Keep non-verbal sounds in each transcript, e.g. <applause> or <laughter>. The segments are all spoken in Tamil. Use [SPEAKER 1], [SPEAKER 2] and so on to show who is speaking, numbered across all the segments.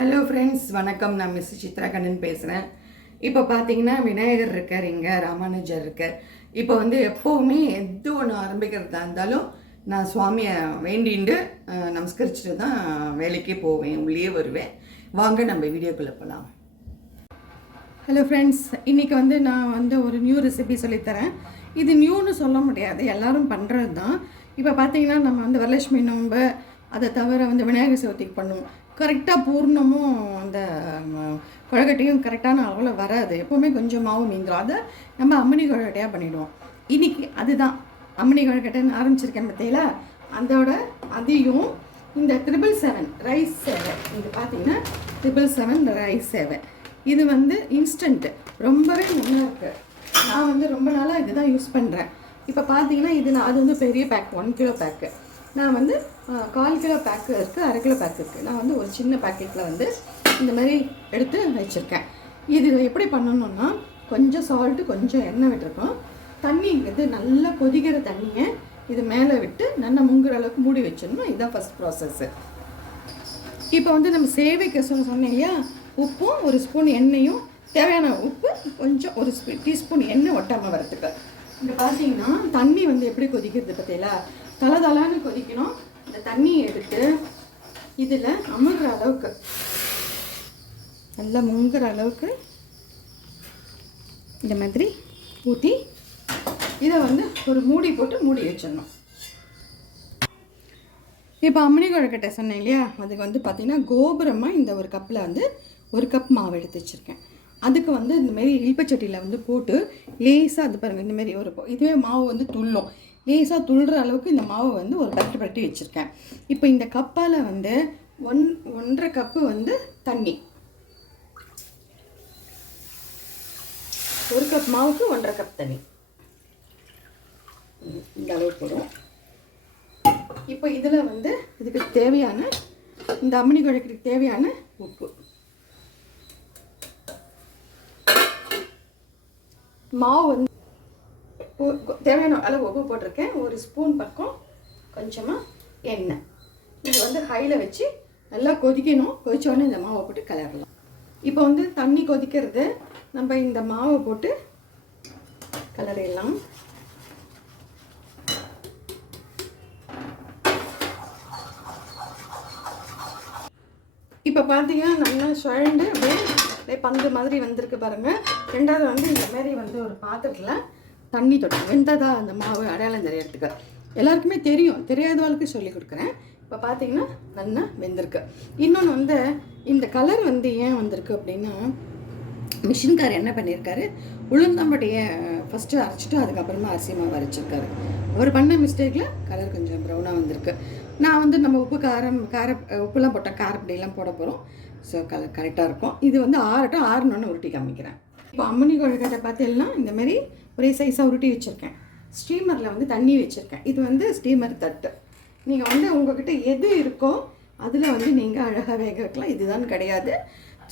[SPEAKER 1] ஹலோ ஃப்ரெண்ட்ஸ் வணக்கம். நான் மிஸ் சித்ரா கண்ணன் பேசுகிறேன் இப்போ பார்த்தீங்கன்னா விநாயகர் இருக்கார் இங்கே ராமானுஜர் இருக்கார். இப்போ வந்து எப்போவுமே எது ஒன்று ஆரம்பிக்கிறதா இருந்தாலும் நான் சுவாமியை வேண்டிண்டு நமஸ்கரிச்சுட்டு தான் வேலைக்கே போவேன் உள்ளே வருவேன். வாங்க நம்ம வீடியோக்குள்ளே போகலாம் ஹலோ ஃப்ரெண்ட்ஸ் இன்றைக்கி வந்து நான் வந்து ஒரு நியூ ரெசிபி சொல்லித்தரேன். இது நியூன்னு சொல்ல முடியாது எல்லாரும் பண்ணுறது தான் இப்போ பார்த்தீங்கன்னா நம்ம வந்து வரலட்சுமி நோம்பு அதை தவிர வந்து விநாயகர் சதுர்த்திக்கு பண்ணுவோம். கரெக்டாக பூர்ணமும் அந்த ம், கரெக்டான அளவில் வராது. எப்போவுமே கொஞ்சம் மாவு மீந்துடும் அதை நம்ம அம்மனி கொழுக்கட்டையாக பண்ணிவிடுவோம் இன்றைக்கி அதுதான். அம்மனி கொழுக்கட்டைன்னு ஆரம்பிச்சிருக்கேன் பார்த்தீங்களா? அதோட அதையும் இந்த ட்ரிபிள் செவன் ரைஸ் சேவை இது பார்த்தீங்கன்னா ட்ரிபிள் செவன் ரைஸ் சேவை இது வந்து இன்ஸ்டன்ட்டு ரொம்பவே நல்லா இருக்குது நான் வந்து ரொம்ப நாளாக இதுதான் யூஸ் பண்ணுறேன் இப்போ பார்த்தீங்கன்னா இது நான் அது வந்து பெரிய பேக் ஒன் கிலோ பேக்கு நான் வந்து கால் கிலோ பேக்கு இருக்குது அரை கிலோ பேக்கு இருக்குது நான் வந்து ஒரு சின்ன பேக்கெட்டில் வந்து இந்த மாதிரி எடுத்து வச்சுருக்கேன். இது எப்படி பண்ணணும்னா கொஞ்சம் சால்ட்டு கொஞ்சம் எண்ணெய் விட்டுருக்கோம். தண்ணி நல்லா கொதிக்கிற தண்ணியை இது மேலே விட்டு நல்லா முங்குற அளவுக்கு மூடி வச்சிடணும். இதுதான் ஃபஸ்ட் ப்ராசஸ்ஸு இப்போ வந்து நம்ம சேவைக்கு சொல்ல சொன்னேன் இல்லையா? உப்பும் ஒரு ஸ்பூன் எண்ணெயும் தேவையான உப்பு கொஞ்சம் ஒரு டீஸ்பூன் எண்ணெய் ஒட்டாமல் வரத்துக்கு இங்கே பார்த்தீங்கன்னா தண்ணி வந்து எப்படி கொதிக்கிறது பார்த்தீங்களா தலதலான்னு கொதிக்கணும். இந்த தண்ணியை எடுத்து இதில் அமுகிற அளவுக்கு. நல்லா முங்குற அளவுக்கு இந்த மாதிரி ஊற்றி இதை வந்து ஒரு மூடி போட்டு மூடி வச்சிடணும். இப்போ அம்மணி குழக்கட்டை சொன்னேன் இல்லையா? அதுக்கு வந்து பார்த்திங்கன்னா கோபுரமாக இந்த ஒரு கப்பில் வந்து ஒரு கப் மாவு எடுத்து வச்சுருக்கேன். அதுக்கு வந்து இந்தமாரி இல்பச்சட்டியில் வந்து போட்டு லேசாக அது பாருங்கள் இந்தமாரி ஒரு இதுவே மாவு வந்து துள்ளும். லேசாக துள்ளுற அளவுக்கு இந்த மாவை வந்து ஒரு பரட்டி பரட்டி வச்சுருக்கேன். இப்போ இந்த கப்பால் வந்து ஒன் ஒன்றரை கப்பு வந்து தண்ணி. ஒரு கப் மாவுக்கு ஒன்றரை கப் தண்ணி. இந்த அளவு போடும் இப்போ இதில் வந்து இதுக்கு தேவையான இந்த அம்மணி குழைக்கிறதுக்கு தேவையான உப்பு. மாவு வந்து தேவையான அளவு உப்பு போட்டிருக்கேன். ஒரு ஸ்பூன் பக்கம் கொஞ்சமாக எண்ணெய். இது வந்து ஹையில் வச்சு நல்லா கொதிக்கணும். கொதித்தோடனே இந்த மாவை போட்டு கலரலாம். இப்போ வந்து தண்ணி கொதிக்கிறது நம்ம இந்த மாவை போட்டு கலரிடலாம். இப்போ பார்த்தீங்கன்னா நல்லா சுழண்டு அப்படியே அப்படியே பந்து மாதிரி வந்திருக்கு பாருங்கள் ரெண்டாவது வந்து இந்த மாதிரி வந்து ஒரு பாத்திரத்தில் தண்ணி தொட்டு வெந்ததா அந்த மாவு அடையாளம் தெரியறதுக்கு எல்லாருக்குமே தெரியும் தெரியாதவளுக்கு சொல்லி கொடுக்குறேன். இப்போ பார்த்தீங்கன்னா நல்லா வெந்திருக்கு. இன்னொன்று வந்து இந்த கலர் வந்து ஏன் வந்திருக்கு அப்படின்னா மிஷின்கார் என்ன பண்ணியிருக்காரு உளுந்தம்பட்டியை ஃபஸ்ட்டு அரைச்சிட்டு அதுக்கப்புறமா அரிசி மாவு அரைச்சிருக்காரு. அவர் பண்ண மிஸ்டேக்கில் கலர் கொஞ்சம் ப்ரௌனாக வந்திருக்கு. நான் வந்து நம்ம உப்பு காரம் கார உப்புலாம் போட்டால் காரப்படியெல்லாம் போட போகிறோம் ஸோ கலர் கரெக்டாக இருக்கும். இது வந்து ஆறட்டும் ஆறுனோன்னு உருட்டி காமிக்கிறேன். இப்போ அம்மனி கொழுக்கட்டை பார்த்தீங்கன்னா இந்த மாதிரி ஒரே சைஸாக உருட்டி வச்சுருக்கேன். ஸ்டீமரில் வந்து தண்ணி வச்சுருக்கேன். இது வந்து ஸ்டீமர் தட்டு. நீங்கள் வந்து உங்கள்கிட்ட எது இருக்கோ அதில் வந்து நீங்கள் அழகாக வேக வைக்கலாம். இதுதான் கிடையாது.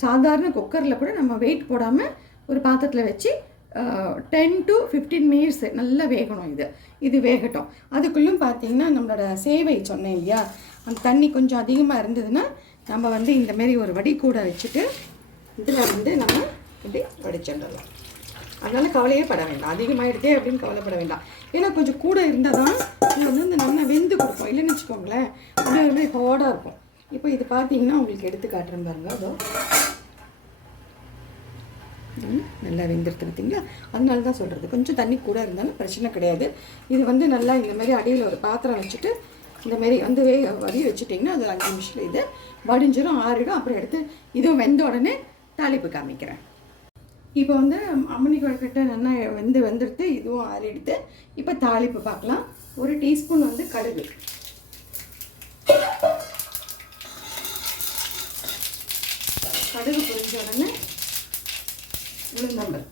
[SPEAKER 1] சாதாரண குக்கரில் கூட நம்ம வெயிட் போடாமல் ஒரு பாத்திரத்தில் வச்சு டென் டு ஃபிஃப்டீன் மினிட்ஸ் நல்லா வேகணும் இது. இது வேகட்டும். அதுக்குள்ளும் பார்த்தீங்கன்னா நம்மளோட சேவை சொன்னேன் இல்லையா? அந்த தண்ணி கொஞ்சம் அதிகமாக இருந்ததுன்னா நம்ம வந்து இந்த மாதிரி ஒரு வடி கூட வச்சுட்டு இதில் வந்து நம்ம இப்படி வடிச்சிடலாம் அதனால் கவலையே பட வேண்டாம். அதிகமாகிடுதே அப்படின்னு கவலைப்பட வேண்டாம். ஏன்னா கொஞ்சம் கூட இருந்தால் தான் இது வந்து இந்த நல்லா வெந்து கொடுப்போம். இல்லைன்னு வச்சுக்கோங்களேன். அப்படியே ஒரு மாதிரி ஹார்டாக இருக்கும். இப்போ இது பார்த்தீங்கன்னா உங்களுக்கு எடுத்து காட்டுறேன் பாருங்க. அதோ. நல்லா வெந்துருது பார்த்தீங்களா? அதனால தான் சொல்கிறது கொஞ்சம் தண்ணி கூட இருந்தாலும் பிரச்சனை கிடையாது. இது வந்து நல்லா இந்த மாதிரி அடியில் ஒரு பாத்திரம் வச்சுட்டு இந்த மாதிரி வந்து வே வடி வச்சுட்டிங்கன்னா அது அஞ்சு நிமிஷத்தில் இது வடிஞ்சிடும் ஆறிடும். அப்புறம் எடுத்து இதுவும் வெந்த உடனே தாளிப்பு காமிக்கிறேன். இப்போ வந்து அம்மணி கொழுக்கட்டை நல்லா வெந்து வெந்துடுத்து இதுவும் ஆறிடுத்து. இப்போ தாளிப்பு பார்க்கலாம். ஒரு டீஸ்பூன் வந்து கடுகு. கடுகு பொரிஞ்ச உடனே உளுந்தம்பல்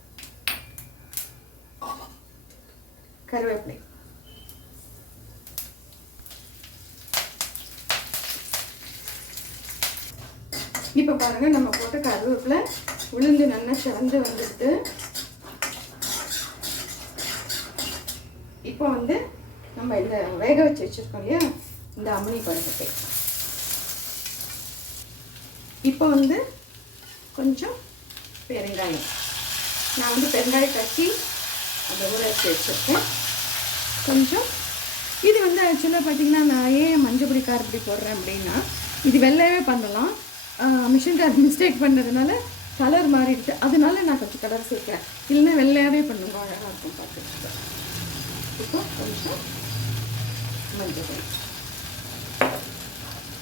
[SPEAKER 1] கருவேப்பிலை. இப்போ பாருங்கள் நம்ம போட்ட கருவேப்பிலை உளுந்து நல்லா சிவந்து வந்துட்டு இப்போ வந்து நம்ம இந்த வேக வச்சு வச்சுருக்கோம் இல்லையா? இந்த அம்மணி கொழுக்கட்டை இப்போ வந்து கொஞ்சம் பெருங்காயம். நான் வந்து பெருங்காயம் கட்டி அந்த ஊற வச்சு வச்சுருக்கேன். கொஞ்சம் இது வந்து ஆக்சுவலாக பார்த்தீங்கன்னா நான் ஏன் மஞ்சள் பொடி காரப்பொடி போடுறேன் அப்படின்னா இது வெள்ளையவே பண்ணலாம். மிஷின் கார் மிஸ்டேக் <laughs> பண்ணதுனால கலர் மாறிடுச்சு. அதனால நான் கொஞ்சம் கலர் சேர்க்குறேன் இல்லைன்னா வெள்ளையாகவே பண்ணுங்க. அழகாக இருக்கும் பார்த்துட்டு இப்போ கொஞ்சம் மஞ்சள்.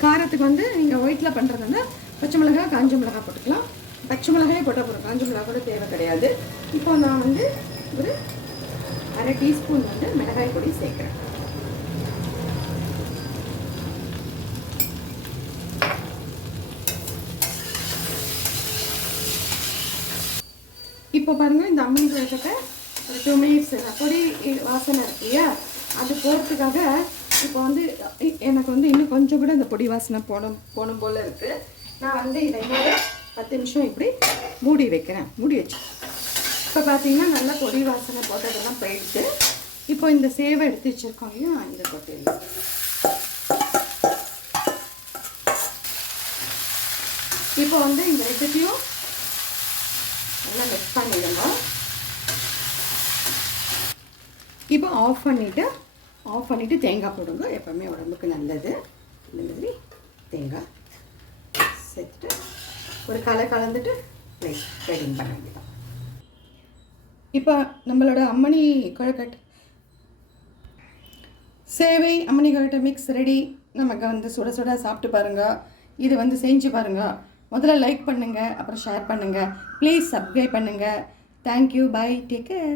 [SPEAKER 1] காரத்துக்கு வந்து நீங்கள் ஒயிட்டில் பண்ணுறதுனா பச்சை மிளகாய் காஞ்ச மிளகாய் போட்டுக்கலாம். பச்சை மிளகாயே போட்டால் போகிறோம் காஞ்ச மிளகாய் கூட தேவை கிடையாது. இப்போ நான் வந்து ஒரு அரை டீஸ்பூன் வந்து மிளகாய் பொடி சேர்க்குறேன். இப்போ பாருங்கள் இந்த அம்மன் குழக்கத்தை ஒரு டூ மினிட்ஸ் பொடி வாசனை இருக்கு இல்லையா? அது போகிறதுக்காக இப்போ வந்து எனக்கு வந்து இன்னும் கொஞ்சம் கூட இந்த பொடி வாசனை போடும் போகணும் போல் இருக்குது நான் வந்து இதை இன்னொரு பத்து நிமிஷம் இப்படி மூடி வைக்கிறேன். மூடி வச்சு. இப்போ பார்த்தீங்கன்னா நல்லா பொடி வாசனை போட்டதெல்லாம் போயிடுச்சு. இப்போ இந்த சேவை எடுத்து வச்சுருக்கோம் இல்லையா? இதை போட்டுடலாம் இப்போ வந்து இந்த ரெசிபியும் நல்லா மிக்ஸ் பண்ணிடுங்க இப்போ ஆஃப் பண்ணிவிட்டு ஆஃப் பண்ணிவிட்டு தேங்காய் போடுங்க. எப்போவுமே உடம்புக்கு நல்லது. இந்த மாதிரி தேங்காய் சேர்த்துட்டு ஒரு கலை கலந்துட்டு ப்ளேஸ் ரெடிங் பண்ண வேண்டியதான் இப்போ நம்மளோட அம்மணி கொழுக்கட்டை சேவை அம்மணி கொழக்கட்டை மிக்ஸ் ரெடி நமக்கு வந்து சுட சுட சாப்பிட்டு பாருங்கள் இது வந்து செஞ்சு பாருங்கள் முதல்ல லைக் பண்ணுங்கள் அப்புறம் ஷேர் பண்ணுங்கள் ப்ளீஸ் சப்ஸ்கிரைப் பண்ணுங்கள் thank you bye take care